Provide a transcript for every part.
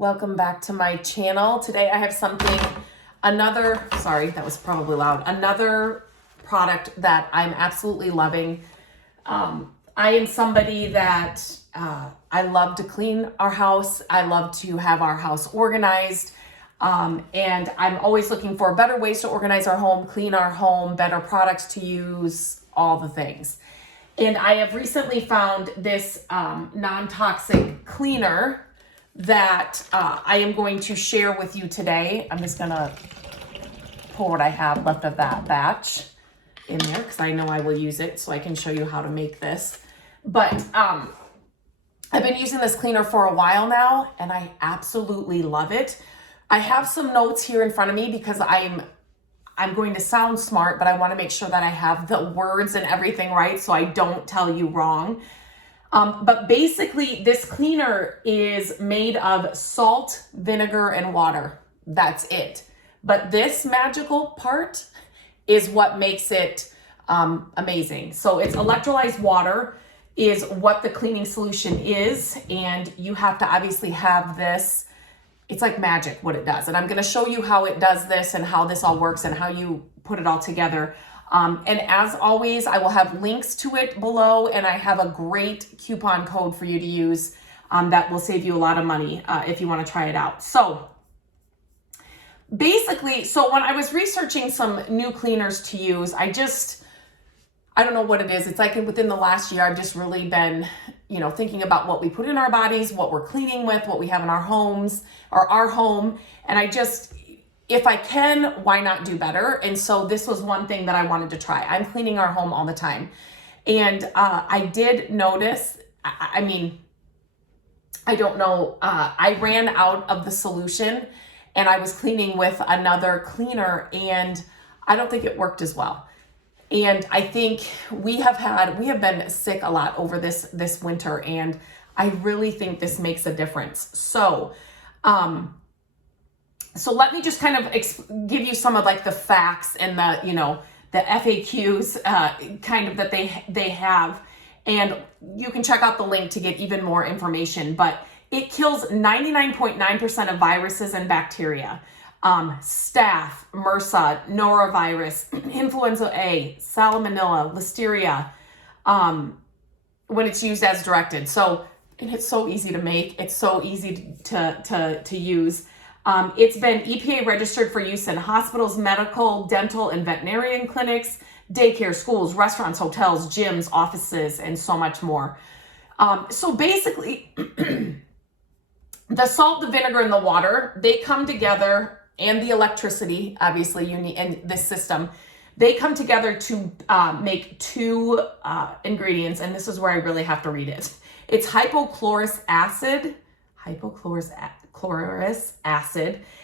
Welcome back to my channel. Today I have sorry, that was probably loud, another product that I'm absolutely loving. I am somebody that I love to clean our house. I love to have our house organized. And I'm always looking for better ways to organize our home, clean our home, better products to use, all the things. And I have recently found this non-toxic cleaner that I am going to share with you today. I'm just gonna pour what I have left of that batch in there because I know I will use it, so I can show you how to make this. But I've been using this cleaner for a while now, and I absolutely love it. I have some notes here in front of me because I'm going to sound smart, but I want to make sure that I have the words and everything right so I don't tell you wrong. But basically, this cleaner is made of salt, vinegar, and water. That's it. But this magical part is what makes it amazing. So it's electrolyzed water is what the cleaning solution is. And you have to obviously have this. It's like magic what it does. And I'm going to show you how it does this and how this all works and how you put it all together. And as always, I will have links to it below, and I have a great coupon code for you to use that will save you a lot of money if you want to try it out. So basically, when I was researching some new cleaners to use, I don't know what it is. It's like within the last year, I've just really been, thinking about what we put in our bodies, what we're cleaning with, what we have in our homes or our home. And if I can, why not do better? And so this was one thing that I wanted to try. I'm cleaning our home all the time. And I did notice, I don't know, I ran out of the solution and I was cleaning with another cleaner and I don't think it worked as well. And I think we have been sick a lot over this winter, and I really think this makes a difference. So let me just kind of give you some of like the facts and the FAQs kind of that they have, and you can check out the link to get even more information. But it kills 99.9% of viruses and bacteria. Staph, MRSA, norovirus, influenza A, salmonella, listeria, when it's used as directed. And it's so easy to make. It's so easy to use. It's been EPA registered for use in hospitals, medical, dental, and veterinarian clinics, daycare, schools, restaurants, hotels, gyms, offices, and so much more. So basically, the salt, the vinegar, and the water, they come together, and the electricity, obviously, you need in this system, they come together to make two ingredients, and this is where I really have to read it. It's hypochlorous acid,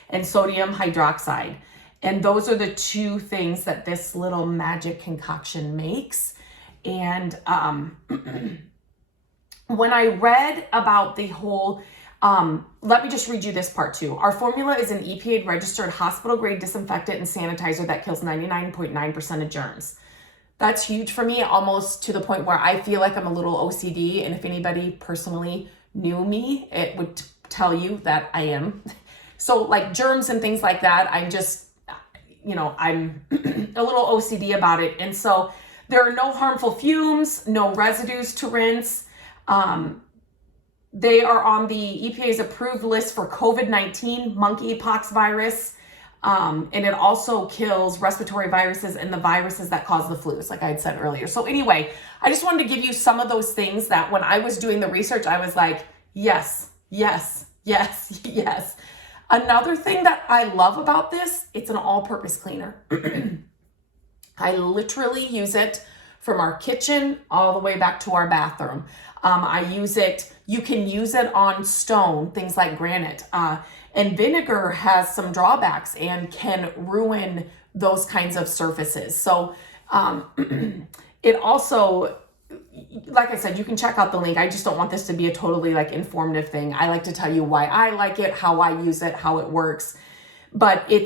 and sodium hydroxide. And those are the two things that this little magic concoction makes. And when I read about the whole, let me just read you this part too. Our formula is an EPA registered hospital grade disinfectant and sanitizer that kills 99.9% of germs. That's huge for me, almost to the point where I feel like I'm a little OCD. And if anybody personally knew me, it would tell you that I am. So like germs and things like that, I'm just, I'm a little OCD about it. And so there are no harmful fumes, no residues to rinse. They are on the EPA's approved list for COVID-19, monkeypox virus, and it also kills respiratory viruses and the viruses that cause the flus, like I had said earlier. So anyway, I just wanted to give you some of those things that when I was doing the research, I was like, yes, yes, yes, yes. Another thing that I love about this, it's an all-purpose cleaner. I literally use it from our kitchen all the way back to our bathroom. I use it, you can use it on stone, things like granite. And vinegar has some drawbacks and can ruin those kinds of surfaces. So it also, like I said, you can check out the link. I just don't want this to be a totally like informative thing. I like to tell you why I like it, how I use it, how it works. But we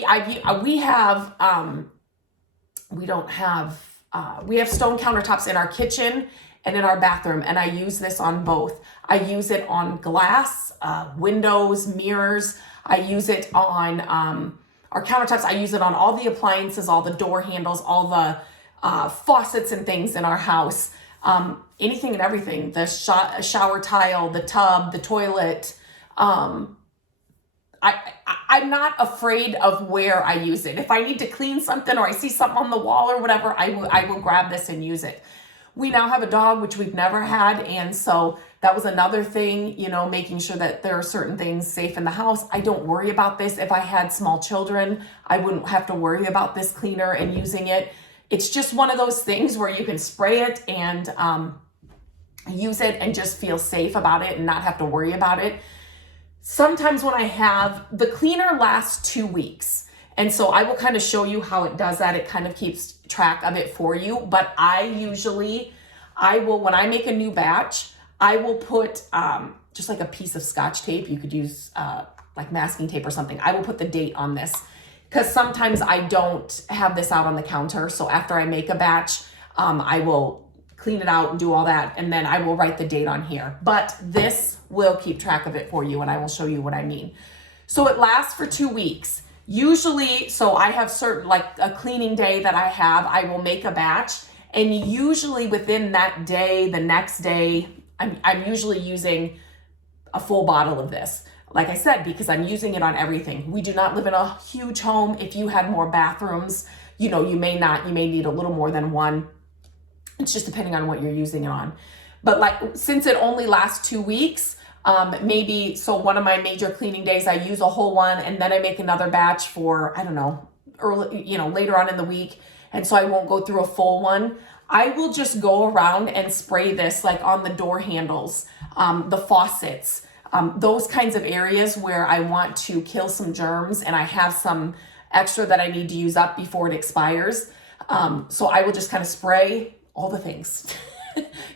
have stone countertops in our kitchen, and in our bathroom. And I use this on both. I use it on glass, windows, mirrors. I use it on our countertops. I use it on all the appliances, all the door handles, all the faucets and things in our house. Anything and everything, the shower tile, the tub, the toilet. I'm not afraid of where I use it. If I need to clean something or I see something on the wall or whatever, I will grab this and use it. We now have a dog, which we've never had. And so that was another thing, you know, making sure that there are certain things safe in the house. I don't worry about this. If I had small children, I wouldn't have to worry about this cleaner and using it. It's just one of those things where you can spray it and use it and just feel safe about it and not have to worry about it. Sometimes when I have, the cleaner lasts 2 weeks. And so I will kind of show you how it does that. It kind of keeps track of it for you. But when I make a new batch, I will put just like a piece of Scotch tape. You could use like masking tape or something. I will put the date on this because sometimes I don't have this out on the counter. So after I make a batch, I will clean it out and do all that. And then I will write the date on here. But this will keep track of it for you and I will show you what I mean. So it lasts for 2 weeks. Usually, so I have certain, like a cleaning day that I will make a batch. And usually within that day, the next day, I'm usually using a full bottle of this. Like I said, because I'm using it on everything. We do not live in a huge home. If you had more bathrooms, you know, you may need a little more than one. It's just depending on what you're using it on. But like, since it only lasts 2 weeks, so one of my major cleaning days, I use a whole one and then I make another batch for, I don't know, early, you know, later on in the week. And so I won't go through a full one. I will just go around and spray this like on the door handles, the faucets, those kinds of areas where I want to kill some germs and I have some extra that I need to use up before it expires. So I will just kind of spray all the things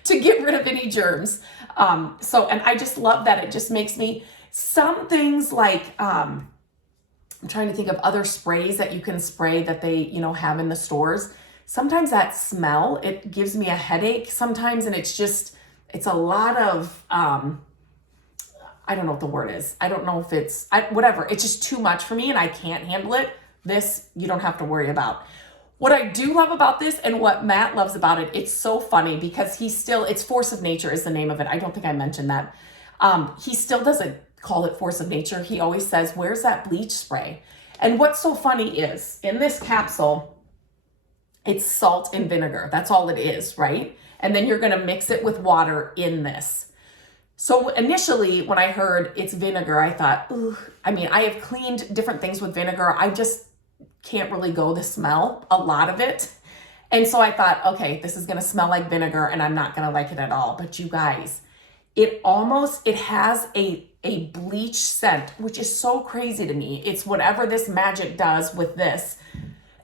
to get rid of any germs. And I just love that. It just makes me, some things like, I'm trying to think of other sprays that you can spray that they, you know, have in the stores. Sometimes that smell, it gives me a headache sometimes. And it's a lot of, I don't know what the word is. I don't know if it's, whatever. It's just too much for me and I can't handle it. This, you don't have to worry about. What I do love about this and what Matt loves about it, it's so funny because it's Force of Nature is the name of it. I don't think I mentioned that. He still doesn't call it Force of Nature. He always says, where's that bleach spray? And what's so funny is in this capsule, it's salt and vinegar. That's all it is, right? And then you're going to mix it with water in this. So initially when I heard it's vinegar, I thought, ooh, I mean, I have cleaned different things with vinegar. I just can't really go the smell, a lot of it. And so I thought, okay, this is going to smell like vinegar and I'm not going to like it at all. But you guys, it has a bleach scent, which is so crazy to me. It's whatever this magic does with this.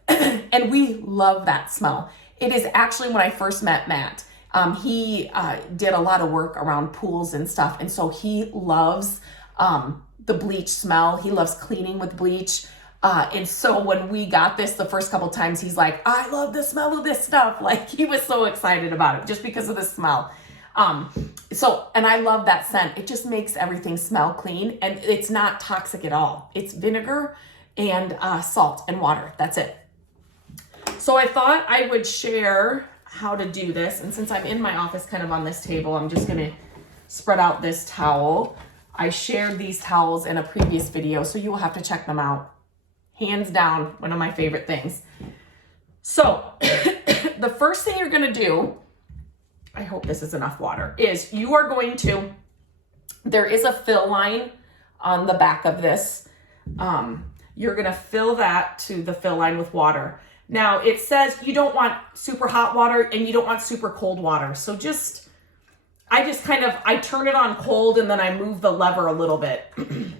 And we love that smell. It is actually when I first met Matt, he did a lot of work around pools and stuff. And so he loves the bleach smell. He loves cleaning with bleach. And so when we got this the first couple times, he's like, I love the smell of this stuff. Like he was so excited about it just because of the smell. And I love that scent. It just makes everything smell clean and it's not toxic at all. It's vinegar and salt and water. That's it. So I thought I would share how to do this. And since I'm in my office kind of on this table, I'm just going to spread out this towel. I shared these towels in a previous video, so you will have to check them out. Hands down, one of my favorite things. So the first thing you're going to do, I hope this is enough water, is you are going to, there is a fill line on the back of this. You're going to fill that to the fill line with water. Now it says you don't want super hot water and you don't want super cold water. So I turn it on cold and then I move the lever a little bit.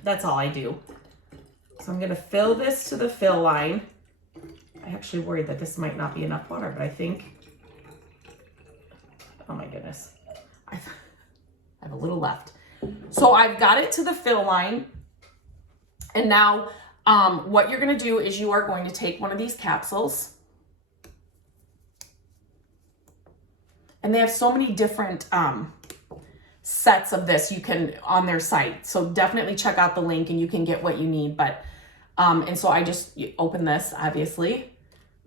That's all I do. So I'm going to fill this to the fill line. I actually worried that this might not be enough water, but I think, oh my goodness, I have a little left. So I've got it to the fill line. And now what you're going to do is you are going to take one of these capsules. And they have so many different sets of this you can on their site. So definitely check out the link and you can get what you need. But and so I just open this, obviously,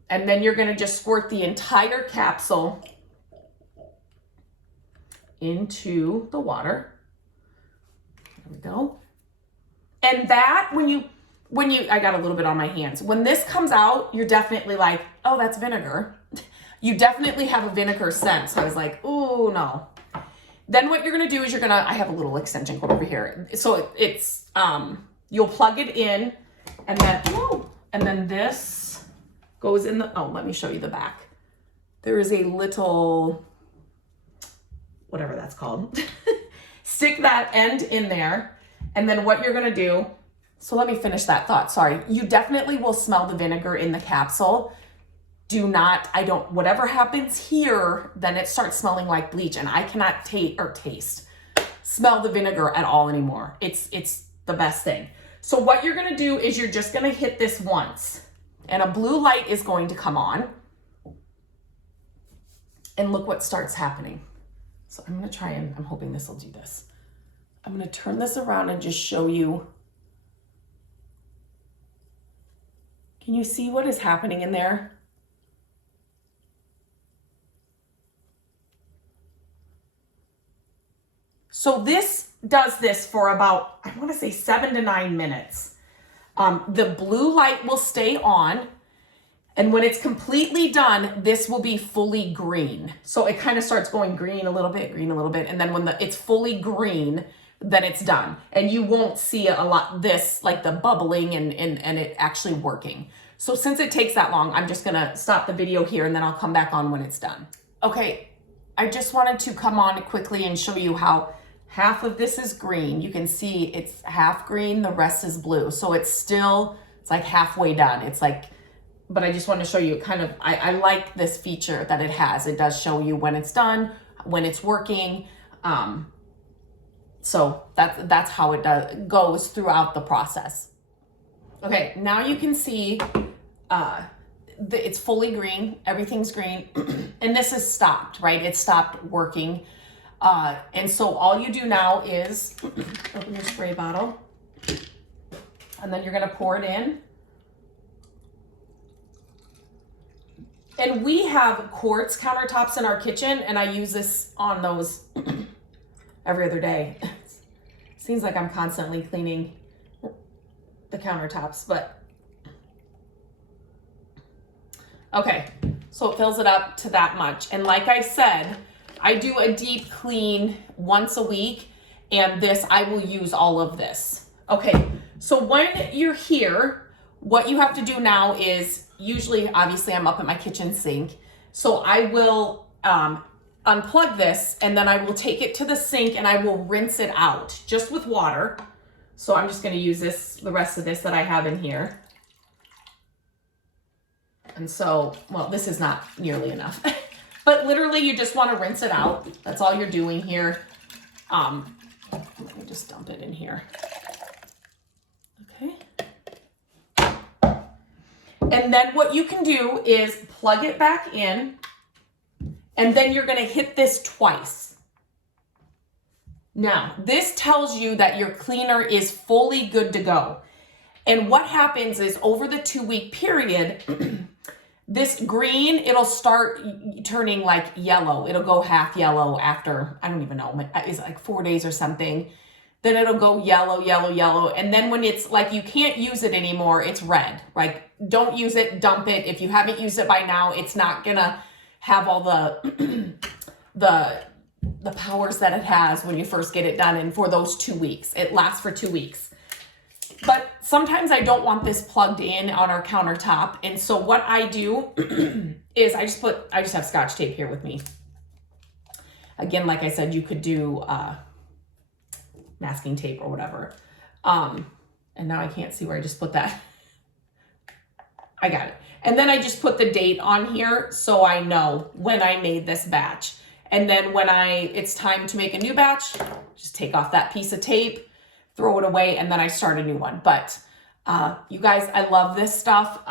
and then you're gonna just squirt the entire capsule into the water. There we go. And that, when you, I got a little bit on my hands. When this comes out, you're definitely like, oh, that's vinegar. You definitely have a vinegar scent. So I was like, oh no. Then what you're gonna do is I have a little extension cord over here. So it's, you'll plug it in and then this goes in the, oh, let me show you the back. There is a little, whatever that's called. Stick that end in there. And then what you're gonna do, so let me finish that thought, sorry. You definitely will smell the vinegar in the capsule. Whatever happens here, then it starts smelling like bleach, and I cannot smell the vinegar at all anymore. It's the best thing. So what you're gonna do is you're just gonna hit this once, and a blue light is going to come on. And look what starts happening. So I'm gonna try and, I'm hoping this will do this. I'm gonna turn this around and just show you. Can you see what is happening in there? So this does this for about, I wanna say 7 to 9 minutes. The blue light will stay on. And when it's completely done, this will be fully green. So it kind of starts going green a little bit. And then when it's fully green, then it's done. And you won't see a lot, like the bubbling and it actually working. So since it takes that long, I'm just gonna stop the video here and then I'll come back on when it's done. Okay, I just wanted to come on quickly and show you how half of this is green. You can see it's half green, the rest is blue. So it's like halfway done. It's like, but I just want to show you kind of, I like this feature that it has. It does show you when it's done, when it's working. So that's how it goes throughout the process. Okay, now you can see it's fully green, everything's green, and this is stopped, right? It stopped working. And so all you do now is open your spray bottle, and then you're gonna pour it in. And we have quartz countertops in our kitchen, and I use this on those every other day. Seems like I'm constantly cleaning the countertops, but okay, so it fills it up to that much. And like I said, I do a deep clean once a week, and this, I will use all of this. Okay, so when you're here, what you have to do now is, usually, obviously, I'm up at my kitchen sink. So I will unplug this, and then I will take it to the sink and I will rinse it out just with water. So I'm just gonna use the rest of this that I have in here. And so, well, this is not nearly enough, but literally you just wanna rinse it out. That's all you're doing here. Let me just dump it in here. Okay. And then what you can do is plug it back in, and then you're gonna hit this twice. Now, this tells you that your cleaner is fully good to go. And what happens is, over the 2-week period, this green, it'll start turning like yellow. It'll go half yellow after, I don't even know, it's like 4 days or something. Then it'll go yellow, yellow, yellow. And then when it's like you can't use it anymore, it's red. Like, don't use it, dump it. If you haven't used it by now, it's not gonna have all the the powers that it has when you first get it done. And for those 2 weeks, it lasts for 2 weeks. But sometimes I don't want this plugged in on our countertop. And so what I do is I just have Scotch tape here with me. Again, like I said, you could do masking tape or whatever. And now I can't see where I just put that. I got it. And then I just put the date on here so I know when I made this batch. And then when it's time to make a new batch, just take off that piece of tape, throw it away, and then I start a new one. But you guys, I love this stuff.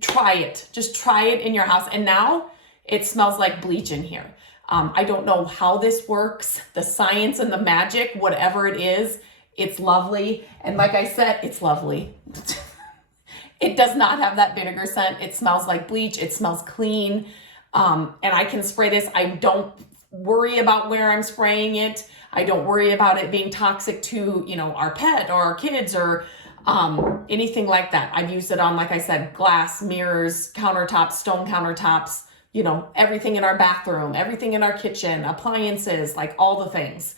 Try it. Just try it in your house. And now it smells like bleach in here. I don't know how this works, the science and the magic, whatever it is, it's lovely. And like I said, it's lovely. It does not have that vinegar scent. It smells like bleach. It smells clean. And I can spray this. I don't worry about where I'm spraying it. I don't worry about it being toxic to, you know, our pet or our kids or anything like that. I've used it on, like I said, glass, mirrors, countertops, stone countertops, you know, everything in our bathroom, everything in our kitchen, appliances, like all the things.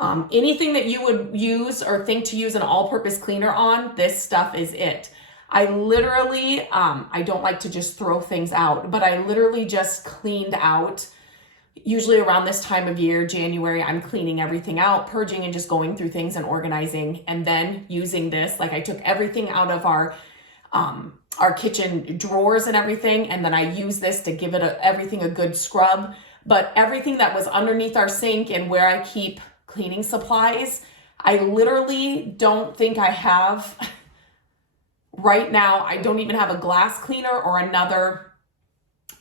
Anything that you would use or think to use an all-purpose cleaner on, this stuff is it. I literally, I don't like to just throw things out, but I literally just cleaned out, usually around this time of year, January, I'm cleaning everything out, purging and just going through things and organizing, and then using this. Like I took everything out of our kitchen drawers and everything, and then I use this to give it everything a good scrub. But everything that was underneath our sink and where I keep cleaning supplies, I literally don't think I have, right now, I don't even have a glass cleaner or another,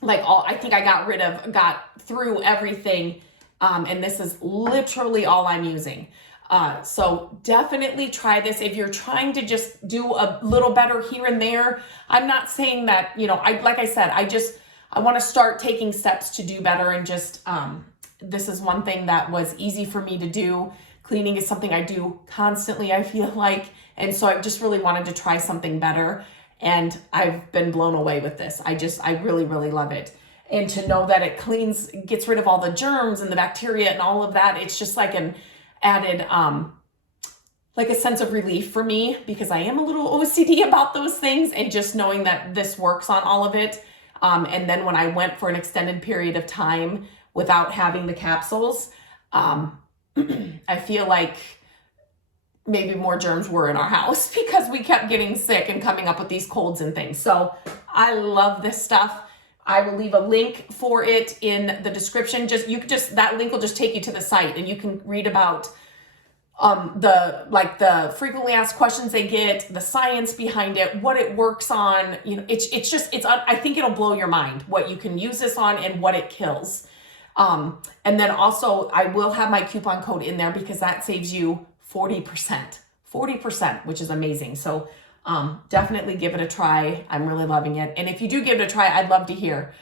I think I got through everything, and this is literally all I'm using. So definitely try this if you're trying to just do a little better here and there. I'm not saying that, you know, like I said, I want to start taking steps to do better, and just, this is one thing that was easy for me to do. Cleaning is something I do constantly, I feel like. And so I just really wanted to try something better. And I've been blown away with this. I really, really love it. And to know that it gets rid of all the germs and the bacteria and all of that, it's just like an added, like a sense of relief for me, because I am a little OCD about those things, and just knowing that this works on all of it. And then when I went for an extended period of time without having the capsules, I feel like maybe more germs were in our house because we kept getting sick and coming up with these colds and things. So I love this stuff. I will leave a link for it in the description. That link will just take you to the site, and you can read about the frequently asked questions they get, the science behind it, what it works on. You know, I think it'll blow your mind what you can use this on and what it kills. And then also I will have my coupon code in there, because that saves you 40%, which is amazing. So, definitely give it a try. I'm really loving it. And if you do give it a try, I'd love to hear,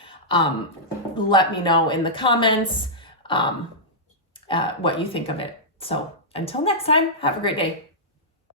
let me know in the comments, what you think of it. So until next time, have a great day.